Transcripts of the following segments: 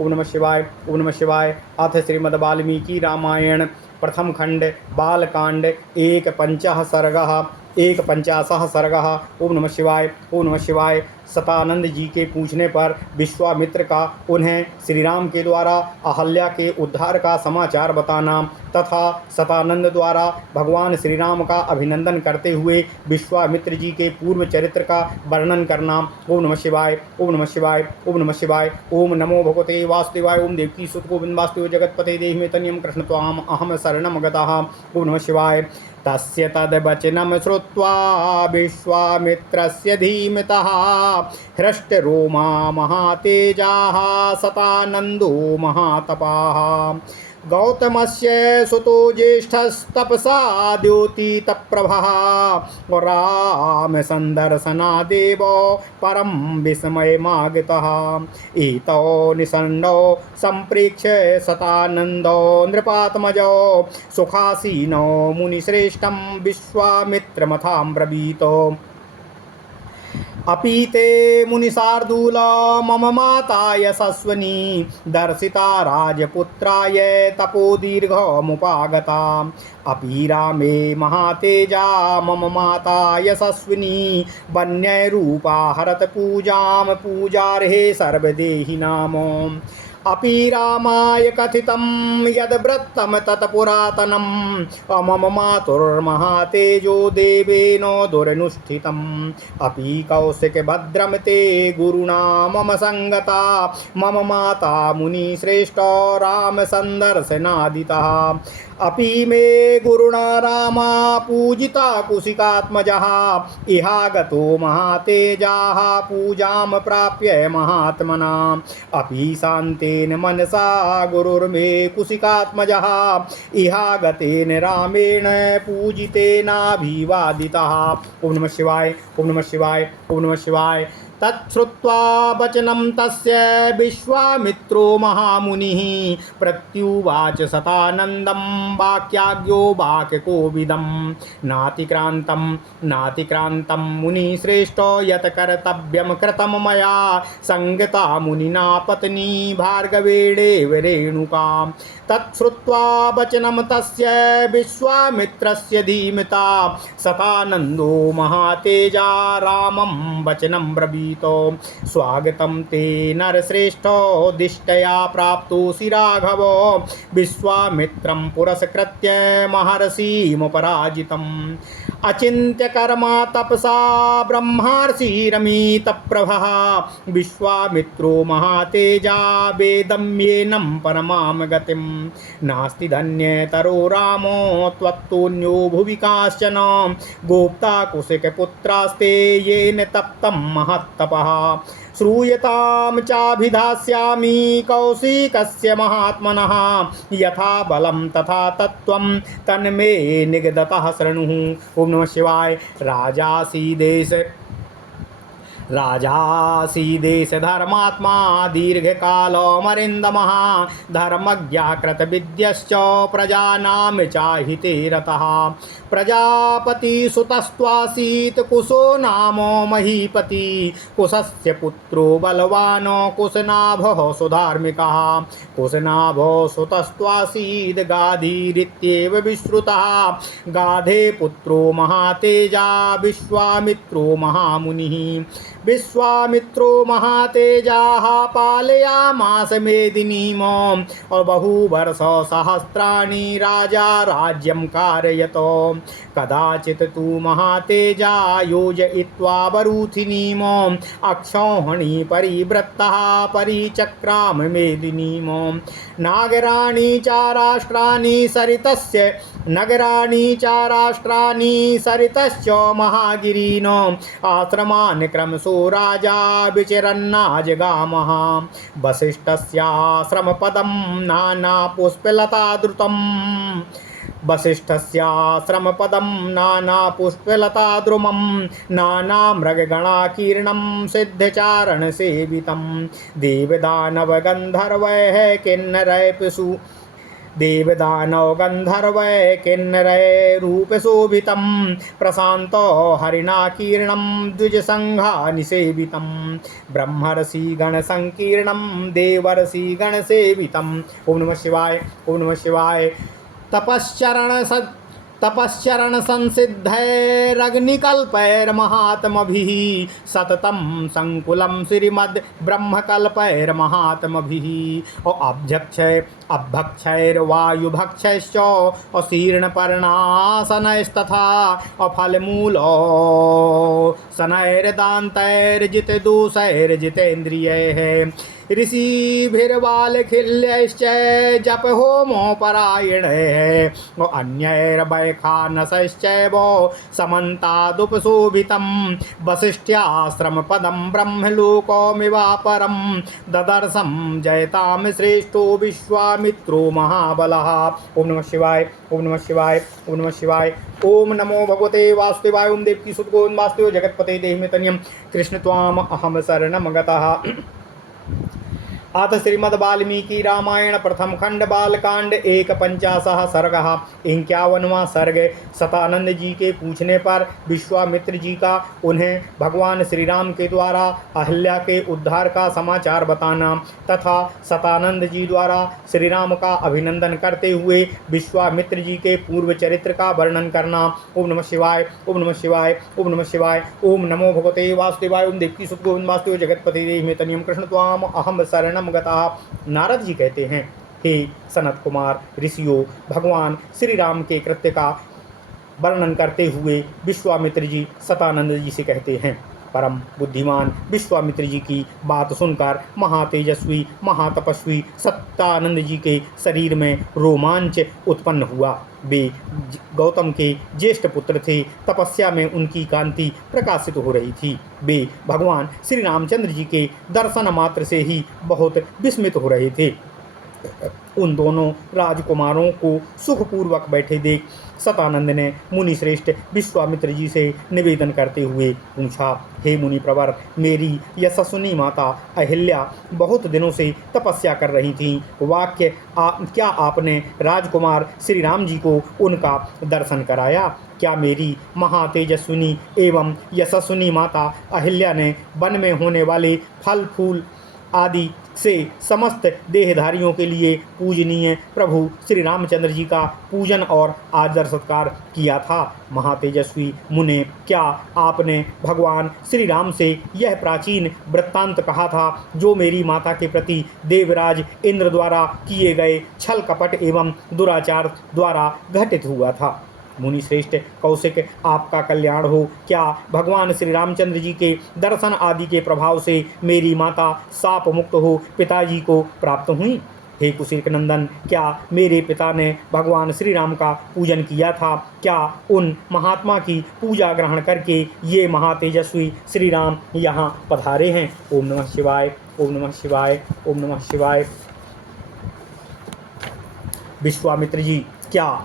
ओम नमः शिवाय। ओम नमः शिवाय। अथ श्रीमद् वाल्मीकि रामायण प्रथम खंड बालकांड एक पंचाशः सर्गः। ओम नमः शिवाय। ओम नमः शिवाय। सतानंद जी के पूछने पर विश्वामित्र का उन्हें श्री राम के द्वारा अहल्या के उद्धार का समाचार बताना तथा सतानंद द्वारा भगवान श्री राम का अभिनंदन करते हुए विश्वामित्र जी के पूर्व चरित्र का वर्णन करना। ओम नमः शिवाय। ओम नमः शिवाय। ओम नमः शिवाय। ओम नमो भगवते वासुदेवाय। ओम देवकी सुत गोविंद वासुदेव जगत्पते देहि मे तन्यं कृष्ण त्वाम अहम शरणं गतः। ओम नमः शिवाय। तस्य तद्वचनं श्रुत्वा विश्वामित्रस्य धीमतः हृष्टरोमा महातेजाः सतानन्दो महातपाः। गौतमस्य सुतो ज्येष्ठस्तपसा द्योतितप्रभः रामसन्दर्शनादेव परं विस्मयमागतः। एतौ निसन्नौ सम्प्रेक्ष्य सतानन्दो नृपात्मजौ सुखासीनो मुनिश्रेष्ठं विश्वामित्रमथाम्ब्रवीतो। अपीते मुनिशार्दूल मम माता यशस्विनी दर्शिता राजपुत्राय तपोदीर्घमुपागता। अपि रामे महातेजा मम माता यशस्विनी वन्यरूपा हरत पूजां पूजार्हे सर्वदेहिनाम। अपि रामाय कथितं यद्वृत्तं तत्पुरातनं मम मातुर्महातेजो देवेन दुरनुष्ठितम्। अपि कौशिकभद्रं ते गुरुणा मम संगता मम माता मुनिश्रेष्ठ रामसन्दर्शनादितः। अपि मे गुरुणा रामा पूजिता कुशिकात्मजः इहागतो महातेजाः पूजां प्राप्य महात्मना। अपि शान्तेन मनसा गुरुर्मे कुशिकात्मजः इहागतेन रामेण पूजितेनाभिवादितः। ओम नमः शिवाय। ओम नमः शिवाय। ओम नमः शिवाय। तच्छ्रुत्वा वचनं तस्य विश्वामित्रो महामुनिः प्रत्युवाच सतानन्दं वाक्याज्ञो वाक्यकोविदं। नातिक्रान्तं मुनिश्रेष्ठो यत् कर्तव्यं कृतं मया संगता मुनिना पत्नी भार्गवेणेव रेणुका। तच्छ्रुत्वा वचनं तस्य विश्वामित्रस्य धीमता सतानन्दो महातेजा रामं वचनं ब्रवीतो। स्वागतं ते नरश्रेष्ठो दिष्टया प्राप्तोऽसि राघवो विश्वामित्रं पुरस्कृत्य महर्षिमुपराजितम्। अचिन्त्य कर्मा तपसा ब्रह्मार्षिरमितप्रभः विश्वामित्रो महातेजा वेदम्येनं परमां गतिं। नास्ति धन्यतरो रामो त्वत्तोऽन्यो भुवि काश्चन गोप्ता कुशिकपुत्रास्ते येन तप्तं महत्तपः। श्रूयतां चाभिधास्यामि कौशिकस्य महात्मनः यथा बलं तथा तत्त्वं तन्मे निगदतः शृणुः। ओम नमः शिवाय। राजासीदेश धर्मात्मा दीर्घकालमरिन्दमः धर्मज्ञाकृतविद्यश्च प्रजानां चाहिते रतः। प्रजापतिसुतस्त्वासीत् कुशो नाम महीपति कुशस्य पुत्रो बलवान् कुशनाभः सुधार्मिकः। कुशनाभो सुतस्त्वासीत् गाधीरित्येव विश्रुतः गाधे पुत्रो महातेजा विश्वामित्रो महामुनिः। विश्वामित्रो महातेजाः पालयामास मेदिनीम् बहुवर्षसहस्राणि राजा राज्यं कारयतो। कदाचित् तु महातेजा योजयित्वा वरूथिनीम् अक्षौहिणी परिवृत्तः परिचक्राम मेदिनीम्। नगराणि चाराष्ट्राणि सरितश्च महागिरीन् आश्रमान् क्रमशो राजा विचरन्नाजगामः। वसिष्ठस्याश्रमपदं नानापुष्पलताद्रुमं नानामृगगणाकीर्णं सिद्धचारणसेवितं। देवदानवगन्धर्वैः किन्नरैः देवदानव गंधर्वै किन्नरै रूपशोभितं प्रशान्तो हरिणाकीर्णं द्विजसंघा निसेवितं ब्रह्मर्षि गणसंकीर्णं देवर्षि गणसेवितम्। ओम नमः शिवाय। ओम नमः शिवाय। तपश्चरण संसिद्धैरग्निकल्पैर्महात्मभिः सततं संकुलं श्रीमद् ब्रह्मकल्पैर्महात्मभिः अभ्यक्षैर्वायुभक्षैश्च अशीर्णपर्णासनैस्तथा अफलमूलो शनैर्दान्तैर्जितदोषैर्जितेन्द्रियैः ऋषिभिर्बालखिल्यैश्च जप होमोपरायणैः अन्यैर्वैखानसैश्चैव समन्तादुपशोभितं वसिष्ठ्याश्रमपदं ब्रह्मलोकमिवापरं ददर्शं जयतां श्रेष्ठो विश्वामित्रो महाबलः। ओम नमः शिवाय। ओम नमः शिवाय। ओम नमः शिवाय। ओम नमो भगवते वासुदेवाय। ओम देवकी सुत गोविंद वासुदेव जगत्पते देहिमेतन्यं कृष्ण त्वाम अहम शरणं गतः। अथ श्रीमद् वाल्मीकि रामायण प्रथम खंड बालकांड 150 सर्गः। 51वां सर्ग। सतानंद जी के पूछने पर विश्वामित्र जी का उन्हें भगवान श्री राम के द्वारा अहल्या के उद्धार का समाचार बताना तथा सतानंद जी द्वारा श्री राम का अभिनंदन करते हुए विश्वामित्र जी के पूर्व चरित्र का वर्णन करना। ओम नमः शिवाय। ओम नमः शिवाय। ओम नमः शिवाय। ओम नमो भगवते वासुदेवाय। ओम देवकी सुत गोविंद वासुदेव जगत्पति देहिमेतन्यं कृष्ण त्वाम अहम शरणं गतः। नारद जी कहते हैं, हे सनत कुमार ऋषियों, भगवान श्री राम के कृत्य का वर्णन करते हुए विश्वामित्र जी सतानंद जी से कहते हैं, परम बुद्धिमान विश्वामित्र जी की बात सुनकर महातेजस्वी महातपस्वी सतानंद जी के शरीर में रोमांच उत्पन्न हुआ। वे गौतम के ज्येष्ठ पुत्र थे। तपस्या में उनकी कांति प्रकाशित हो रही थी। वे भगवान श्री रामचंद्र जी के दर्शन मात्र से ही बहुत विस्मित हो रहे थे। उन दोनों राजकुमारों को सुखपूर्वक बैठे देख सतानंद ने मुनि श्रेष्ठ विश्वामित्र जी से निवेदन करते हुए पूछा, हे मुनि प्रवर, मेरी यशस्विनी माता अहिल्या बहुत दिनों से तपस्या कर रही थीं। क्या आपने राजकुमार श्री राम जी को उनका दर्शन कराया? क्या मेरी महातेजस्विनी एवं यशस्विनी माता अहिल्या ने वन में होने वाले फल फूल आदि से समस्त देहधारियों के लिए पूजनीय प्रभु श्री रामचंद्र जी का पूजन और आदर सत्कार किया था? महातेजस्वी मुने, क्या आपने भगवान श्री राम से यह प्राचीन वृत्तांत कहा था जो मेरी माता के प्रति देवराज इंद्र द्वारा किए गए छल कपट एवं दुराचार द्वारा घटित हुआ था? मुनि श्रेष्ठ कौशिक, आपका कल्याण हो। क्या भगवान श्री रामचंद्र जी के दर्शन आदि के प्रभाव से मेरी माता शाप मुक्त हो पिताजी को प्राप्त हुई? हे कुशिक नंदन, क्या मेरे पिता ने भगवान श्री राम का पूजन किया था? क्या उन महात्मा की पूजा ग्रहण करके ये महातेजस्वी श्री राम यहाँ पधारे हैं? ओम नमः शिवाय। ओम नमः शिवाय। ओम नमः शिवाय। विश्वामित्र जी, क्या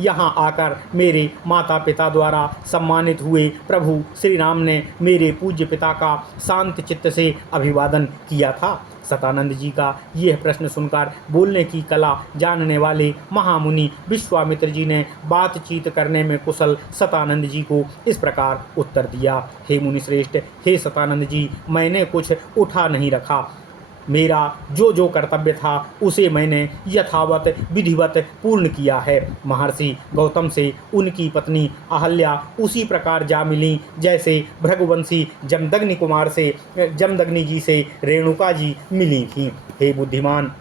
यहाँ आकर मेरे माता पिता द्वारा सम्मानित हुए प्रभु श्री राम ने मेरे पूज्य पिता का शांत चित्त से अभिवादन किया था? सतानंद जी का यह प्रश्न सुनकर बोलने की कला जानने वाले महामुनि विश्वामित्र जी ने बातचीत करने में कुशल सतानंद जी को इस प्रकार उत्तर दिया, हे मुनि श्रेष्ठ, हे सतानंद जी, मैंने कुछ उठा नहीं रखा। मेरा जो कर्तव्य था उसे मैंने यथावत विधिवत पूर्ण किया है। महर्षि गौतम से उनकी पत्नी अहल्या उसी प्रकार जा मिली जैसे भृगुवंशी जमदग्नि जी से रेणुका जी मिली थीं। हे बुद्धिमान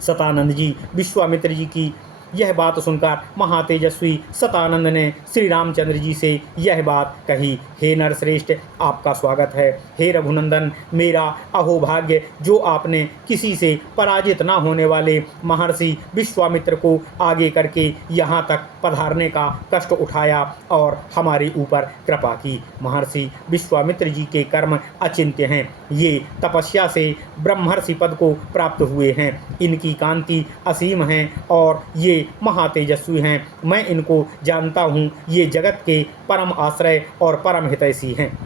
सतानंद जी, विश्वामित्र जी की यह बात सुनकर महातेजस्वी सतानंद ने श्री रामचंद्र जी से यह बात कही, हे नरश्रेष्ठ, आपका स्वागत है। हे रघुनंदन, मेरा अहोभाग्य जो आपने किसी से पराजित न होने वाले महर्षि विश्वामित्र को आगे करके यहाँ तक पधारने का कष्ट उठाया और हमारे ऊपर कृपा की। महर्षि विश्वामित्र जी के कर्म अचिंत्य हैं। ये तपस्या से ब्रह्मर्षि पद को प्राप्त हुए हैं। इनकी कांति असीम है और ये महातेजस्वी हैं। मैं इनको जानता हूँ। ये जगत के परम आश्रय और परम हितैषी हैं।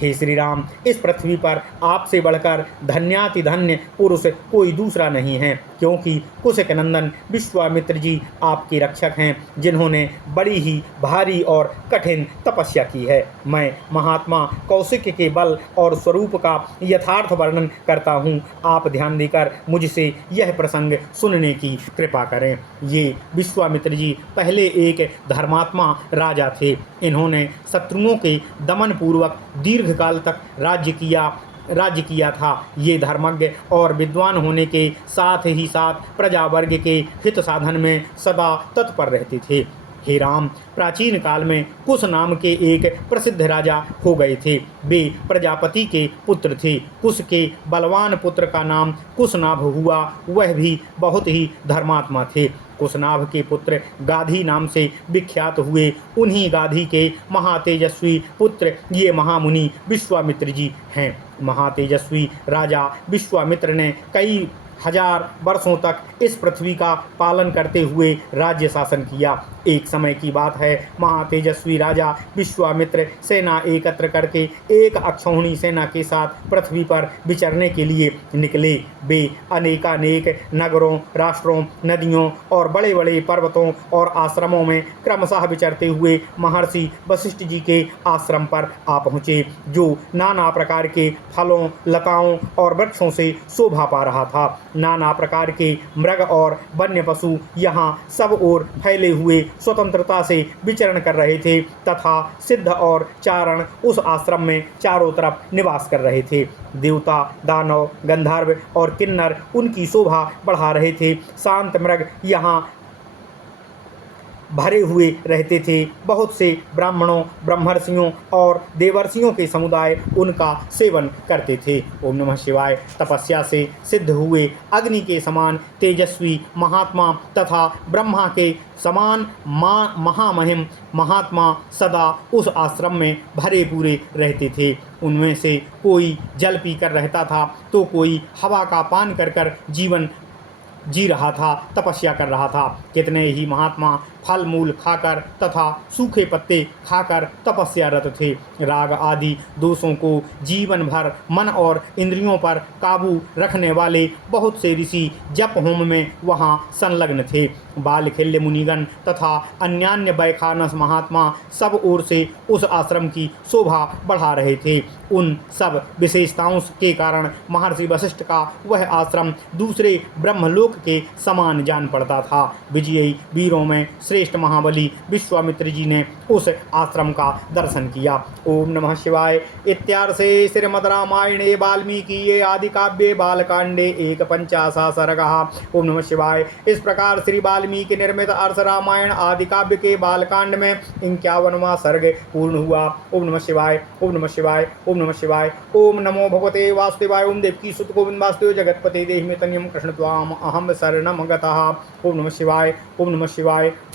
हे श्री राम, इस पृथ्वी पर आपसे बढ़कर धन्याति धन्य पुरुष कोई दूसरा नहीं है, क्योंकि कुशिक नंदन विश्वामित्र जी आपके रक्षक हैं, जिन्होंने बड़ी ही भारी और कठिन तपस्या की है। मैं महात्मा कौशिक के बल और स्वरूप का यथार्थ वर्णन करता हूँ। आप ध्यान देकर मुझसे यह प्रसंग सुनने की कृपा करें। ये विश्वामित्र जी पहले एक धर्मात्मा राजा थे। इन्होंने शत्रुओं के दमन पूर्वक दीर्घकाल तक राज्य किया था। ये धर्मज्ञ और विद्वान होने के साथ ही साथ प्रजा वर्ग के हित साधन में सदा तत्पर रहते थे। हे राम, प्राचीन काल में कुश नाम के एक प्रसिद्ध राजा हो गए थे। वे प्रजापति के पुत्र थे। कुश के बलवान पुत्र का नाम कुशनाभ हुआ। वह भी बहुत ही धर्मात्मा थे। कुशनाभ के पुत्र गाधी नाम से विख्यात हुए। उन्हीं गाधी के महातेजस्वी पुत्र ये महामुनि विश्वामित्र जी हैं। महातेजस्वी राजा विश्वामित्र ने कई हजार वर्षों तक इस पृथ्वी का पालन करते हुए राज्य शासन किया। एक समय की बात है, महातेजस्वी राजा विश्वामित्र सेना एकत्र करके एक अक्षौहिणी सेना के साथ पृथ्वी पर विचरने के लिए निकले। वे अनेकानेक नगरों, राष्ट्रों, नदियों और बड़े बड़े पर्वतों और आश्रमों में क्रमशः विचरते हुए महर्षि वशिष्ठ जी के आश्रम पर आ पहुँचे, जो नाना प्रकार के फलों, लताओं और वृक्षों से शोभा पा रहा था। नाना प्रकार के मृग और वन्य पशु यहाँ सब ओर फैले हुए स्वतंत्रता से विचरण कर रहे थे, तथा सिद्ध और चारण उस आश्रम में चारों तरफ निवास कर रहे थे। देवता, दानव, गंधर्व और किन्नर उनकी शोभा बढ़ा रहे थे। शांत मृग यहाँ भरे हुए रहते थे। बहुत से ब्राह्मणों, ब्रह्मर्षियों और देवर्षियों के समुदाय उनका सेवन करते थे। ओम नमः शिवाय। तपस्या से सिद्ध हुए अग्नि के समान तेजस्वी महात्मा तथा ब्रह्मा के समान महामहिम महात्मा सदा उस आश्रम में भरे पूरे रहते थे। उनमें से कोई जल पीकर रहता था, तो कोई हवा का पान कर जीवन जी रहा था, तपस्या कर रहा था। कितने ही महात्मा फल मूल खाकर तथा सूखे पत्ते खाकर तपस्यारत थे। राग आदि दोषों को जीवन भर मन और इंद्रियों पर काबू रखने वाले बहुत से ऋषि जप होम में वहाँ संलग्न थे। बालखिल्य मुनिगण तथा अन्यान्य वैखानस महात्मा सब ओर से उस आश्रम की शोभा बढ़ा रहे थे। उन सब विशेषताओं के कारण महर्षि वशिष्ठ का वह आश्रम दूसरे ब्रह्मलोक के समान जान पड़ता था। विजयी वीरों में श्रेष्ठ महाबली विश्वामित्र जी ने उस आश्रम का दर्शन किया। ओम नमः शिवाय। इत्यार्षे श्रीमद् रामायणे वाल्मीकिये आदि काव्ये बालकांडे 1/50 सर्गः। ओम नमः शिवाय। इस प्रकार श्री वाल्मीकि निर्मित अर्ष रामायण आदि काव्य के बालकांड में 51वां सर्ग पूर्ण हुआ। ओम नमः शिवाय। ओम नमः शिवाय। ओम नमः शिवाय। ओम नमो भगवते वासुदेवाय। ओम देवकी सुत गोविंद वासुदेव जगतपते देहि में तन्यम कृष्ण त्वाम अहम शरणम गतः। ओम नमः शिवाय। ओम नमः शिवाय।